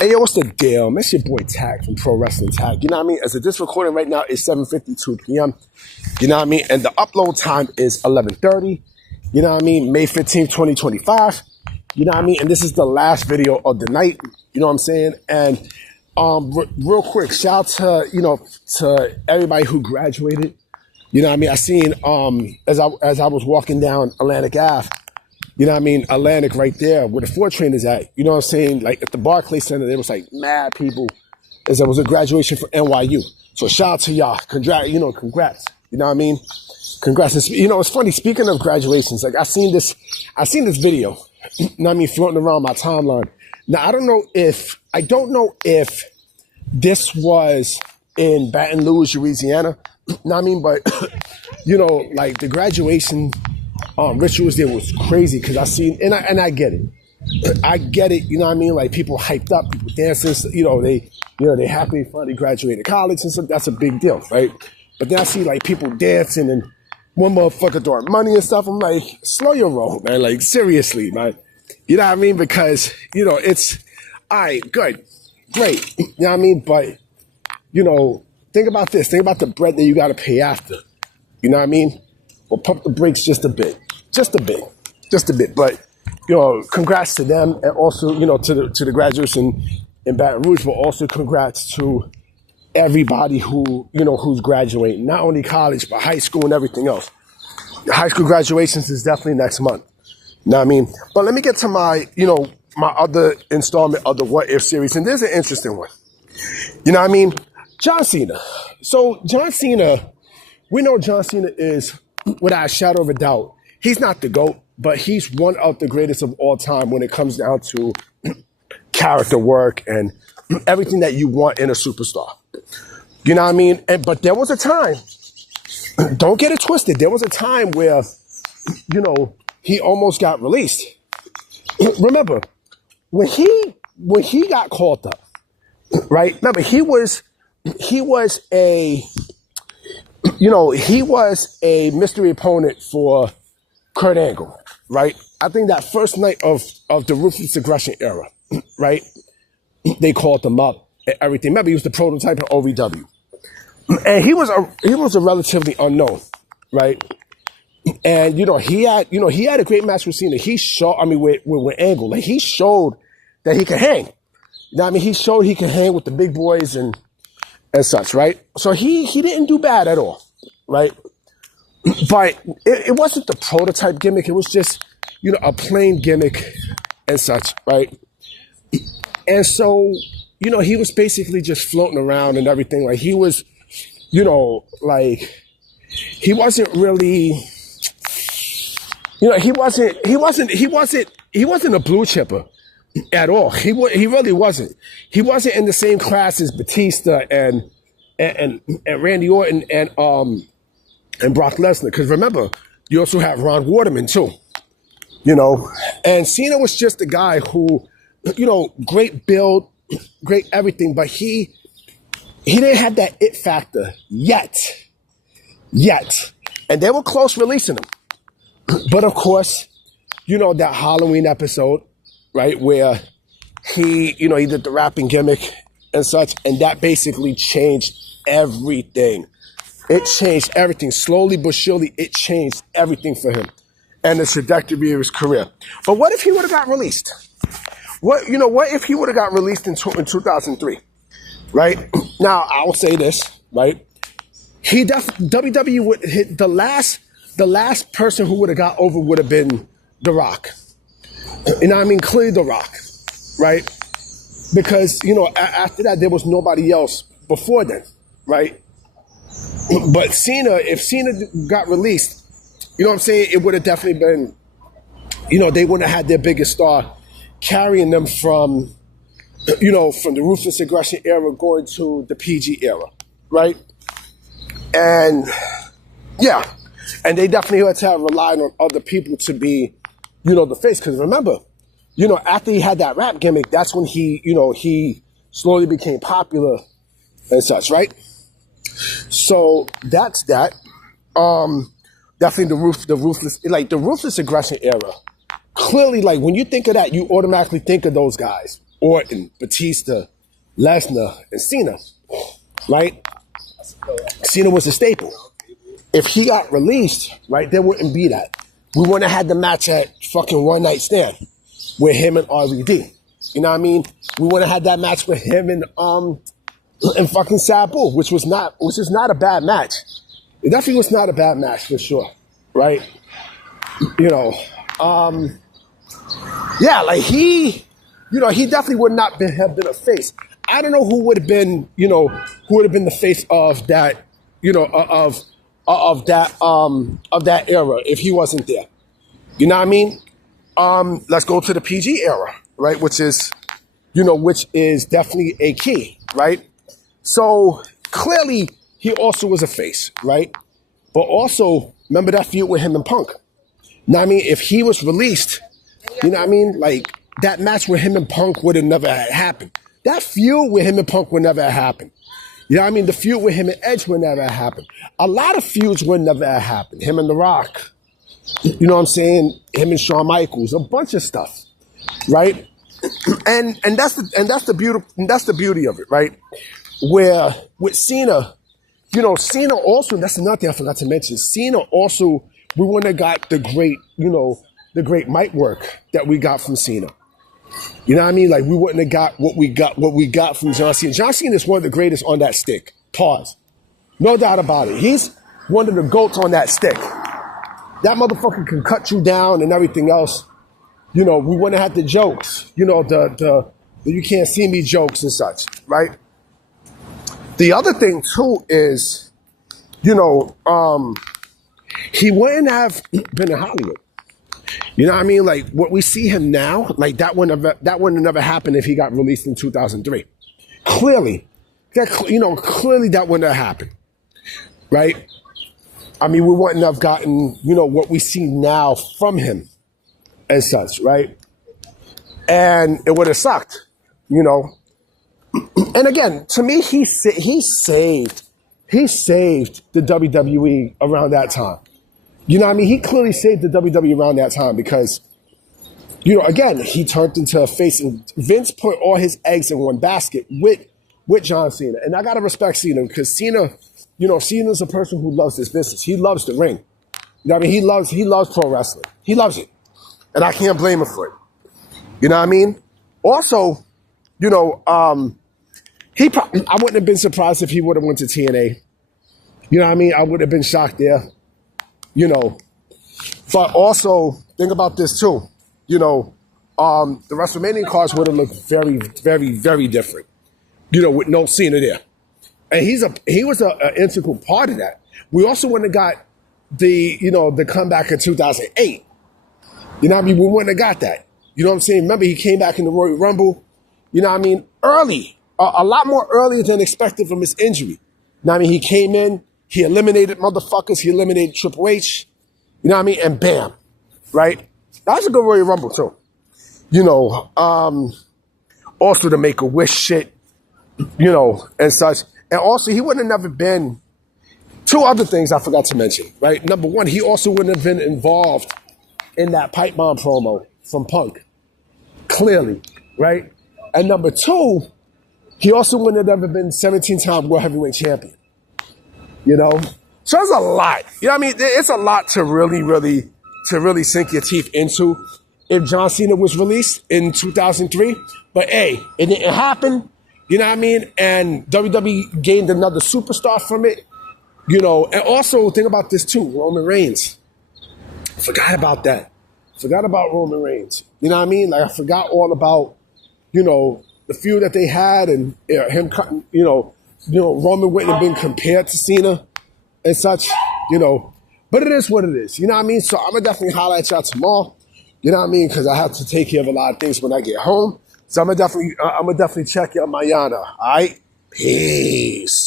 Hey, yo, what's the deal? It's your boy Tag from Pro Wrestling Tag. You know what I mean? As of this recording right now, it's 7:52 p.m. You know what I mean? And the upload time is 11:30. You know what I mean? May 15th, 2025. You know what I mean? And this is the last video of the night. You know what I'm saying? And real quick, shout out to everybody who graduated. You know what I mean? I seen as I was walking down Atlantic Ave. You know what I mean? Atlantic right there where the Ford train is at. You know what I'm saying? Like at the Barclays Center, there was like mad people as there was a graduation for NYU. So shout out to y'all. Congrats. You know what I mean? Congrats. It's funny. Speaking of graduations, like I seen this video, you know what I mean, floating around my timeline. Now, I don't know if this was in Baton Rouge, Louisiana. You know what I mean? But, like the graduation rituals there was crazy because I seen, and I get it. I get it, you know what I mean? Like people hyped up, people dancing, they happy finally graduated college and stuff. That's a big deal, right? But then I see like people dancing and one motherfucker throwing money and stuff. I'm like, slow your roll, man. Like seriously, man. You know what I mean? Because, it's all right, good, great. You know what I mean? But, think about this. Think about the bread that you got to pay after. You know what I mean? Well, pump the brakes just a bit. But, congrats to them and also, to the graduates in Baton Rouge, but also congrats to everybody who's graduating, not only college, but high school and everything else. The high school graduations is definitely next month. You know what I mean? But let me get to my, my other installment of the What If series. And there's an interesting one. You know what I mean? John Cena. So John Cena, we know John Cena is, without a shadow of a doubt, he's not the GOAT, but he's one of the greatest of all time when it comes down to character work and everything that you want in a superstar. You know what I mean? But there was a time, don't get it twisted, there was a time where, he almost got released. Remember, when he got called up, right? Remember, he was a mystery opponent for Kurt Angle, right? I think that first night of the Ruthless Aggression Era, right? They called him up and everything. Remember, he was the prototype of OVW. And he was a relatively unknown, right? And, he had a great match with Cena. He showed, with Angle, like he showed that he could hang. You know what I mean? He showed he could hang with the big boys and such, right? So he didn't do bad at all, right? But it wasn't the prototype gimmick. It was just, a plain gimmick and such, right? And so, he was basically just floating around and everything. Like he was, he wasn't really, he wasn't a blue chipper at all. He really wasn't. He wasn't in the same class as Batista and Randy Orton and Brock Lesnar. Because remember, you also have Ron Waterman too. And Cena was just a guy who, great build, great everything, but he didn't have that it factor yet. And they were close releasing him. But of course, that Halloween episode, right, where he did the rapping gimmick and such, and that basically changed everything. It changed everything. Slowly but surely, it changed everything for him and the trajectory of his career. But what if he would have got released? What if he would have got released in 2003, right? Now, I'll say this, right? WWE would hit the last person who would have got over would have been The Rock. You know what I mean? Clearly The Rock, right? Because, after that, there was nobody else before then, right? But if Cena got released, you know what I'm saying? It would have definitely been, they wouldn't have had their biggest star carrying them from the Ruthless Aggression Era going to the PG era, right? And, yeah. And they definitely had to have relied on other people to be, the face. Because remember, after he had that rap gimmick, that's when he slowly became popular and such, right? So that's that. Definitely the Ruthless Aggression Era. Clearly, like when you think of that, you automatically think of those guys. Orton, Batista, Lesnar, and Cena, right? Cena was a staple. If he got released, right, there wouldn't be that. We wouldn't have had the match at fucking One Night Stand with him and RVD. You know what I mean? We wouldn't have had that match with him and fucking Sabu, which is not a bad match. It definitely was not a bad match for sure, right? You know, yeah, like he definitely would not have been a face. I don't know who would have been, the face of that, of that era if he wasn't there. You know what I mean? Let's go to the PG era, right? Which is definitely a key, right? So clearly he also was a face, right? But also remember that feud with him and Punk. You know what I mean? If he was released, you know what I mean? Like that match with him and Punk would have never happened. That feud with him and Punk would never have happened. You know what I mean? The feud with him and Edge would never have happened. A lot of feuds would never have happened. Him and The Rock. You know what I'm saying? Him and Shawn Michaels. A bunch of stuff. Right? And that's the beauty of it, right? Where with Cena, Cena also, that's another thing I forgot to mention. Cena also, we wouldn't have got the great mic work that we got from Cena. You know what I mean? Like we wouldn't have got what we got from John Cena. John Cena is one of the greatest on that stick. Pause. No doubt about it. He's one of the GOATs on that stick. That motherfucker can cut you down and everything else. We wouldn't have had the jokes. The you can't see me jokes and such, right? The other thing too is, he wouldn't have been in Hollywood. You know what I mean? Like what we see him now, like that wouldn't have never happened if he got released in 2003. Clearly, clearly that wouldn't have happened, right? I mean, we wouldn't have gotten, what we see now from him and such, right? And it would have sucked, And again, to me, he saved the WWE around that time. You know what I mean? He clearly saved the WWE around that time because, again, he turned into a face. And Vince put all his eggs in one basket with John Cena. And I got to respect Cena because Cena, Cena's a person who loves this business. He loves the ring. You know what I mean? He loves pro wrestling. He loves it. And I can't blame him for it. You know what I mean? Also, I wouldn't have been surprised if he would have went to TNA. You know what I mean? I would have been shocked there. But also think about this too. The WrestleMania cards would have looked very, very, very different. With no Cena there, and he was an integral part of that. We also wouldn't have got the comeback in 2008. You know what I mean? We wouldn't have got that. You know what I'm saying? Remember, he came back in the Royal Rumble. You know what I mean? Early, a lot more earlier than expected from his injury. You know what I mean? He came in. He eliminated motherfuckers. He eliminated Triple H. You know what I mean? And bam, right? That was a good Royal Rumble too. Also the Make-A-Wish shit, and such. And also he wouldn't have never been, two other things I forgot to mention, right? Number one, he also wouldn't have been involved in that pipe bomb promo from Punk. Clearly, right? And number two, he also wouldn't have ever been 17-time World Heavyweight Champion. So there's a lot. You know what I mean? It's a lot to really sink your teeth into if John Cena was released in 2003. But hey, it didn't happen. You know what I mean? And WWE gained another superstar from it. And also think about this too, Roman Reigns. Forgot about that. Forgot about Roman Reigns. You know what I mean? Like I forgot all about, the feud that they had and him cutting, Roman wouldn't have been compared to Cena and such, But it is what it is. You know what I mean? So I'm going to definitely holler at y'all tomorrow. You know what I mean? Because I have to take care of a lot of things when I get home. So I'm going to definitely check y'all mañana. All right? Peace.